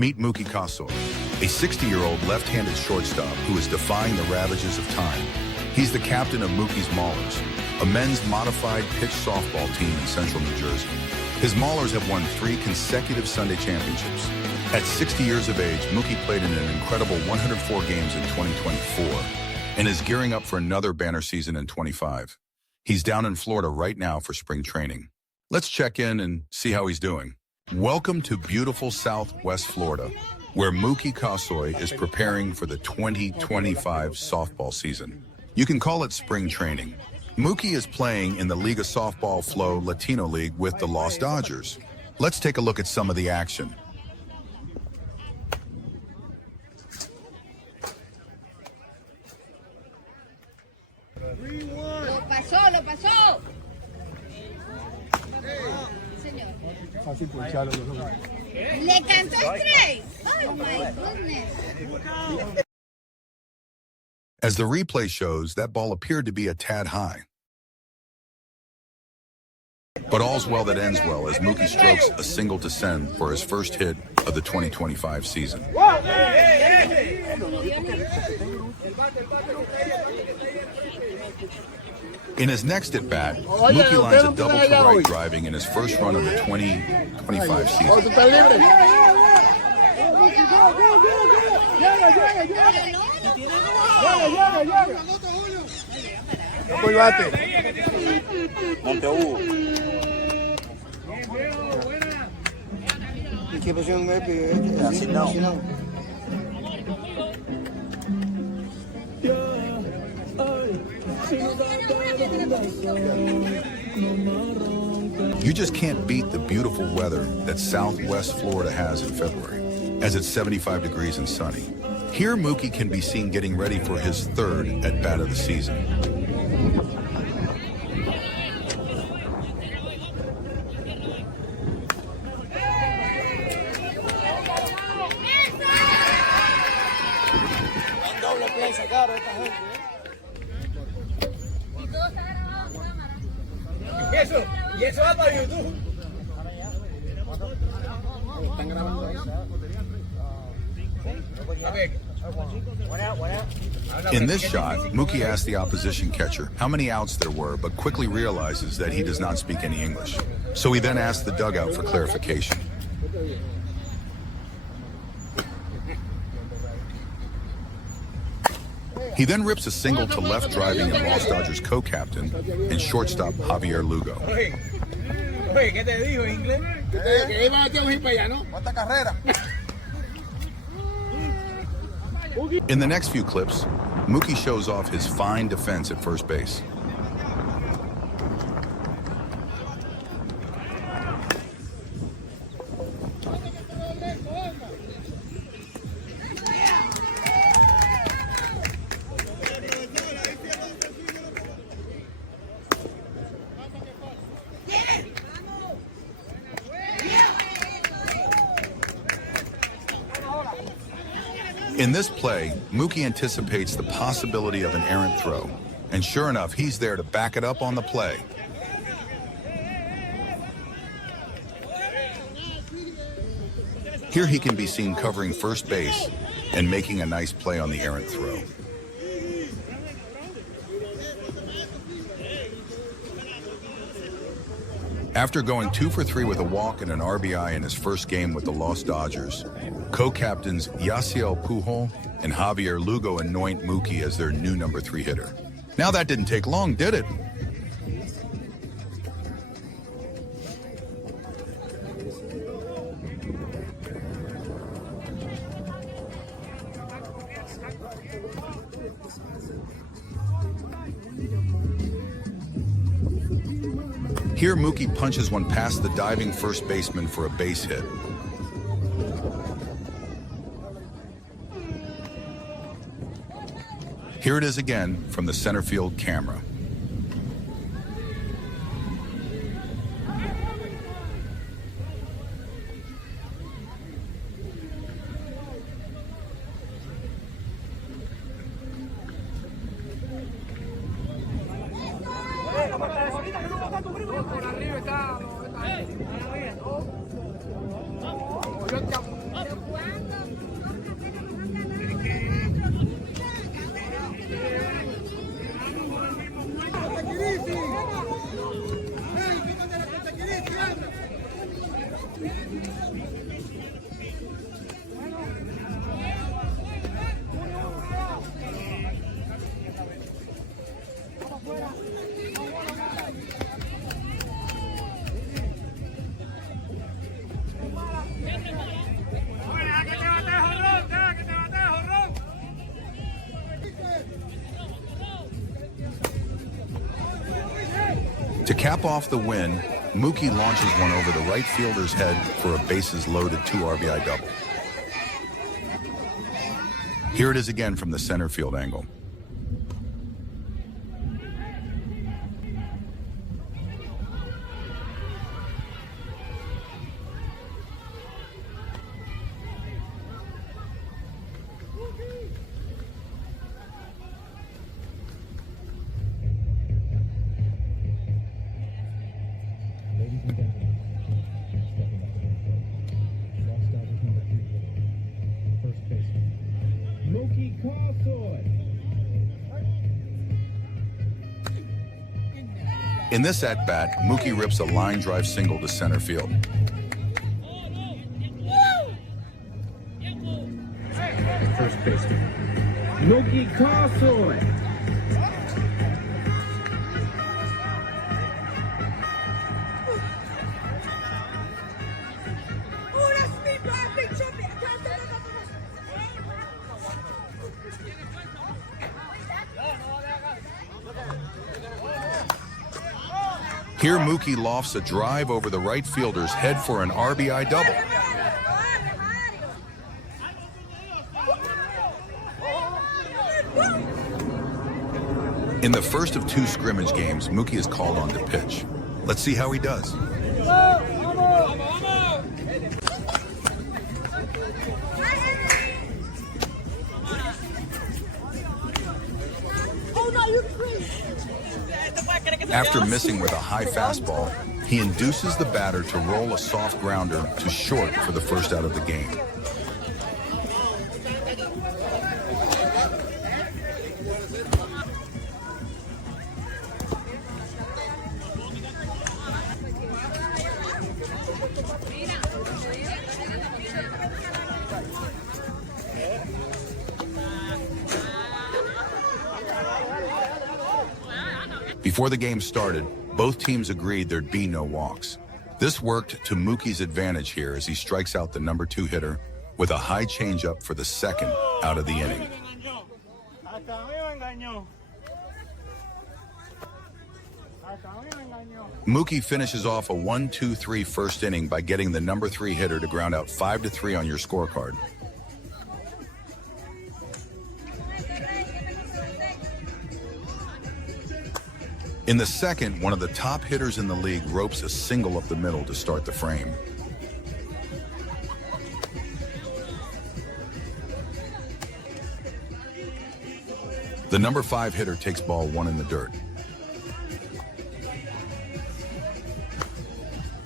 Meet Mookie a 60-year-old left-handed shortstop who is defying the ravages of time. He's the captain of Mookie's Maulers, a men's modified pitch softball team in central New Jersey. His Maulers have won 3 consecutive Sunday championships. At 60 years of age, Mookie played in an incredible 104 games in 2024 and is gearing up for another banner season in 25. He's down in Florida right now for spring training. Let's check in and see how he's doing. Welcome to beautiful Southwest Florida, where Mookie is preparing for the 2025 softball season. You can call it spring training. Mookie is playing in the LIGA Softball Flow Latino League with the Los Dodgers. Let's take a look at some of the action. Lo pasó. Señor. Le cantó straight. Oh my goodness. As the replay shows, that ball appeared to be a tad high. But all's well that ends well as Mookie strokes a single to send for his first hit of the 2025 season. In his next at-bat, Mookie lines a double to right driving in his first run of the 2025 season. ¿Qué posición es? Asignado. You just can't beat the beautiful weather that Southwest Florida has in February, as it's 75 degrees and sunny. Here, Mookie can be seen getting ready for his third at-bat of the season. Y eso va para YouTube. Están grabando eso. In this shot, Mookie asked the opposition catcher how many outs there were, but quickly realizes that he does not speak any English. So he then asks the dugout for clarification. He then rips a single to left driving in Los Dodgers co-captain and shortstop Javier Lugo. Oye, ¿qué te dijo en inglés? Que iba a meter un hit para allá, ¿no? ¿Cuánta carrera? In the next few clips, Mookie shows off his fine defense at first base. In this play, Mookie anticipates the possibility of an errant throw, and sure enough, he's there to back it up on the play. Here he can be seen covering first base and making a nice play on the errant throw. After going 2 for 3 with a walk and an RBI in his first game with the Los Dodgers, co-captains Yasiel Pujol and Javier Lugo anoint Mookie as their new number 3 hitter. Now that didn't take long, did it? Here, Mookie punches one past the diving first baseman for a base hit. Here it is again from the center field camera. Por arriba está. cap off the win, Mookie launches one over the right fielder's head for a bases-loaded 2 RBI double. Here it is again from the center field angle. Ladies and gentlemen, stepping up to the plate, Los Dodgers number 3 hitter, first baseman, Mookie Cawthorn. In this at-bat, Mookie rips a line drive single to center field. First baseman, Mookie Cawthorn. Here Mookie lofts a drive over the right fielder's head for an RBI double. In the first of 2 scrimmage games, Mookie is called on to pitch. Let's see how he does. After missing with a high fastball, he induces the batter to roll a soft grounder to short for the first out of the game. Before the game started, both teams agreed there'd be no walks. This worked to Mookie's advantage here as he strikes out the number 2 hitter with a high changeup for the second out of the inning. Mookie finishes off a 1-2-3 first inning by getting the number 3 hitter to ground out 5-3 on your scorecard. In the second, one of the top hitters in the league ropes a single up the middle to start the frame. The number 5 hitter takes ball 1 in the dirt.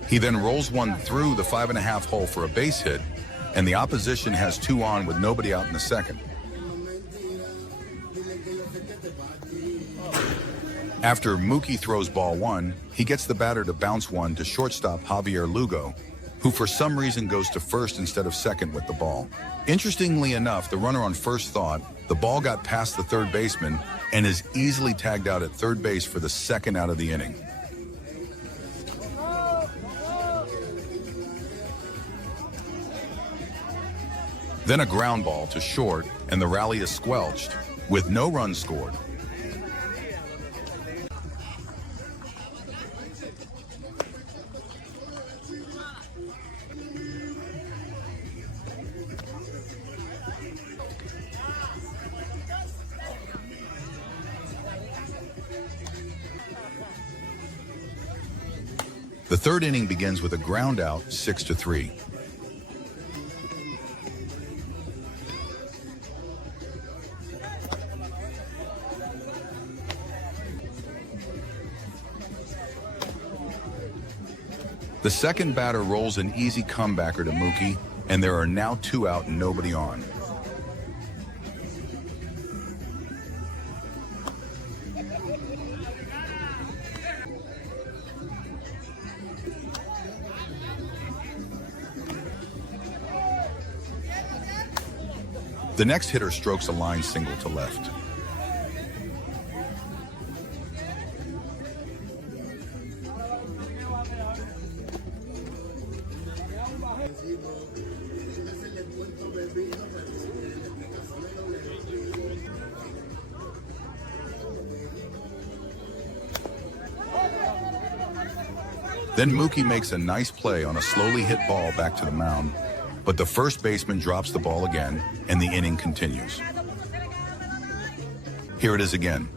He then rolls one through the 5.5 hole for a base hit, and the opposition has 2 on with nobody out in the second. After Mookie throws ball 1, he gets the batter to bounce one to shortstop Javier Lugo, who for some reason goes to first instead of second with the ball. Interestingly enough, the runner on first thought the ball got past the third baseman and is easily tagged out at third base for the second out of the inning. Then a ground ball to short, and the rally is squelched with no runs scored. The third inning begins with a ground out, 6-3. The second batter rolls an easy comebacker to Mookie, and there are now 2 out and nobody on. The next hitter strokes a line single to left. Then Mookie makes a nice play on a slowly hit ball back to the mound, but the first baseman drops the ball again, and the inning continues. Here it is again.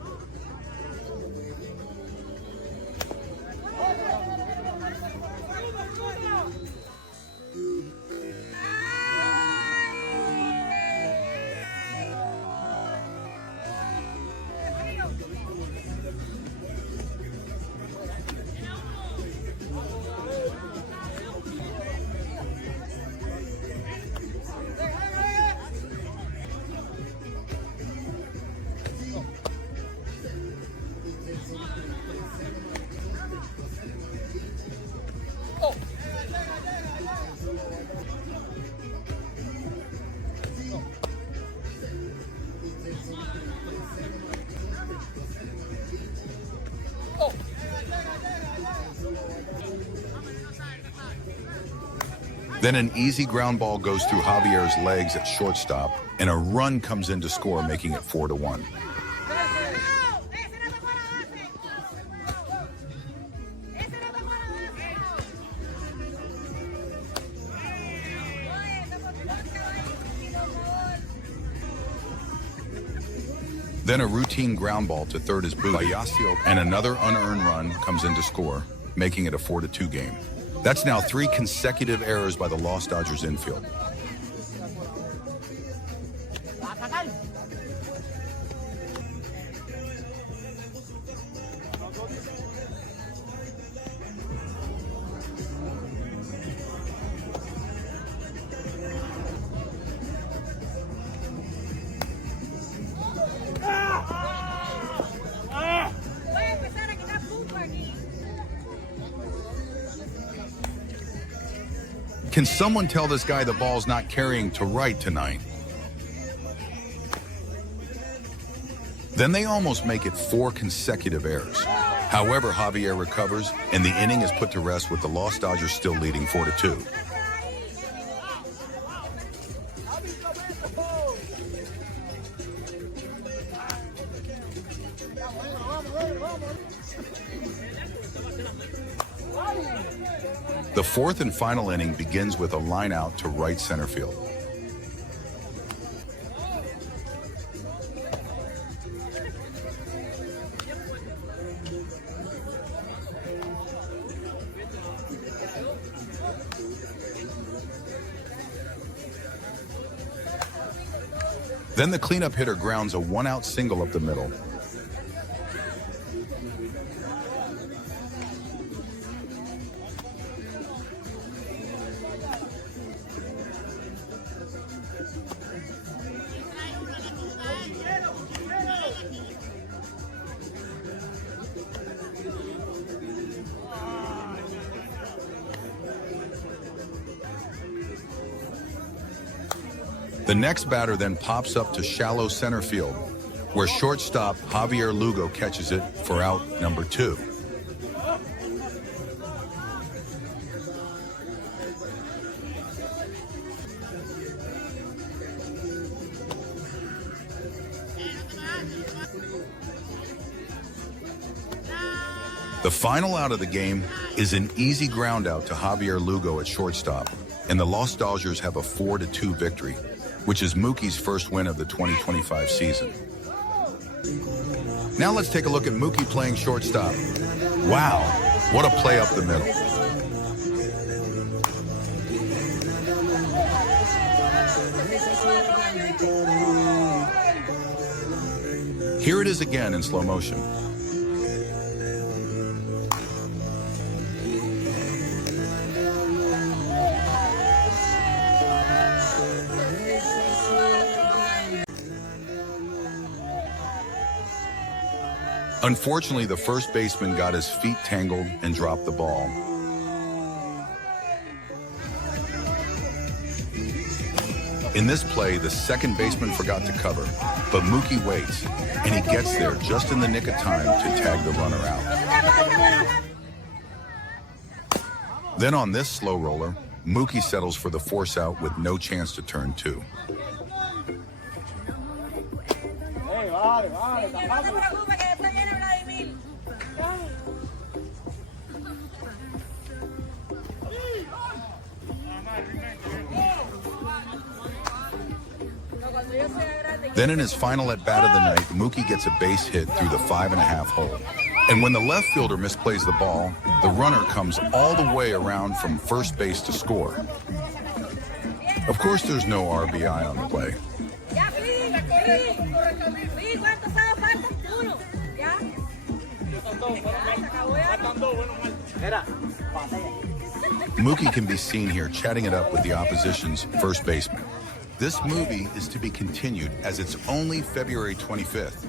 Then an easy ground ball goes through Javier's legs at shortstop, and a run comes in to score, making it 4-1. Then a routine ground ball to third is booted, and another unearned run comes in to score, making it a 4-2 game. That's now 3 consecutive errors by the Los Dodgers infield. Can someone tell this guy the ball's not carrying to right tonight? Then they almost make it 4 consecutive errors. However, Javier recovers, and the inning is put to rest with the Los Dodgers still leading 4-2. The 4th and final inning begins with a line out to right center field. Then the cleanup hitter grounds a 1-out single up the middle. The next batter then pops up to shallow center field, where shortstop Javier Lugo catches it for out number 2. The final out of the game is an easy ground out to Javier Lugo at shortstop, and the Los Dodgers have a 4-2 victory, which is Mookie's first win of the 2025 season. Now let's take a look at Mookie playing shortstop. Wow, what a play up the middle. Here it is again in slow motion. Unfortunately, the first baseman got his feet tangled and dropped the ball. In this play, the second baseman forgot to cover, but Mookie waits, and he gets there just in the nick of time to tag the runner out. Then on this slow roller, Mookie settles for the force out with no chance to turn 2. Then in his final at-bat of the night, Mookie gets a base hit through the 5.5 hole. And when the left fielder misplays the ball, the runner comes all the way around from first base to score. Of course, there's no RBI on the play. Mookie can be seen here chatting it up with the opposition's first baseman. This movie is to be continued as it's only February 25th.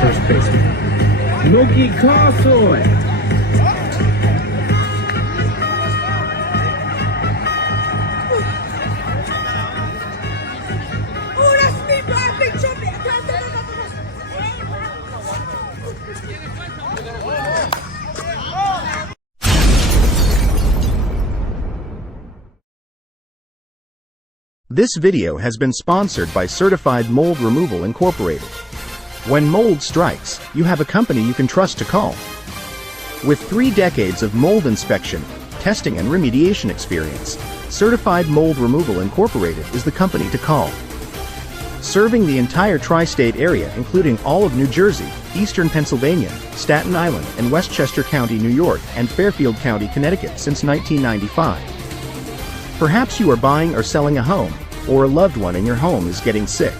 First baseman, Mookie Carsoy. Oh, that's me, bro. Big trumpet. This video has been sponsored by Certified Mold Removal Incorporated. When mold strikes, you have a company you can trust to call. With 3 decades of mold inspection, testing and remediation experience, Certified Mold Removal Incorporated is the company to call. Serving the entire tri-state area including all of New Jersey, Eastern Pennsylvania, Staten Island and Westchester County, New York and Fairfield County, Connecticut since 1995. Perhaps you are buying or selling a home, or a loved one in your home is getting sick.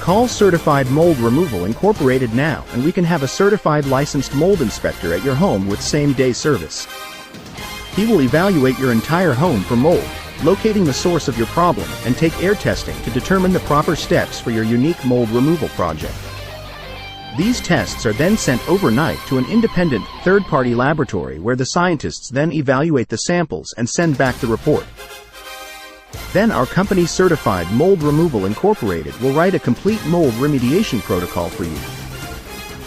Call Certified Mold Removal Incorporated now and we can have a certified licensed mold inspector at your home with same-day service. He will evaluate your entire home for mold, locating the source of your problem, and take air testing to determine the proper steps for your unique mold removal project. These tests are then sent overnight to an independent, third-party laboratory where the scientists then evaluate the samples and send back the report. Then our company Certified Mold Removal Incorporated will write a complete mold remediation protocol for you.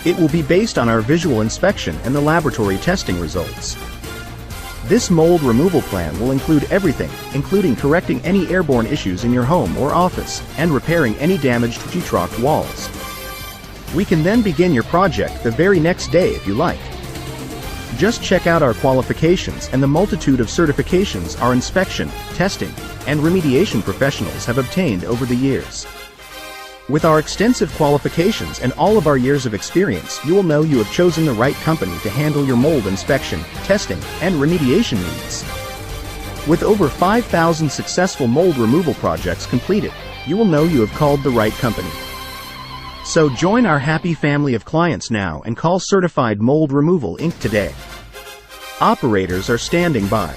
It will be based on our visual inspection and the laboratory testing results. This mold removal plan will include everything, including correcting any airborne issues in your home or office, and repairing any damaged sheetrock walls. We can then begin your project the very next day if you like. Just check out our qualifications and the multitude of certifications our inspection, testing, and remediation professionals have obtained over the years. With our extensive qualifications and all of our years of experience, you will know you have chosen the right company to handle your mold inspection, testing, and remediation needs. With over 5,000 successful mold removal projects completed, you will know you have called the right company. So join our happy family of clients now and call Certified Mold Removal Inc. today. Operators are standing by.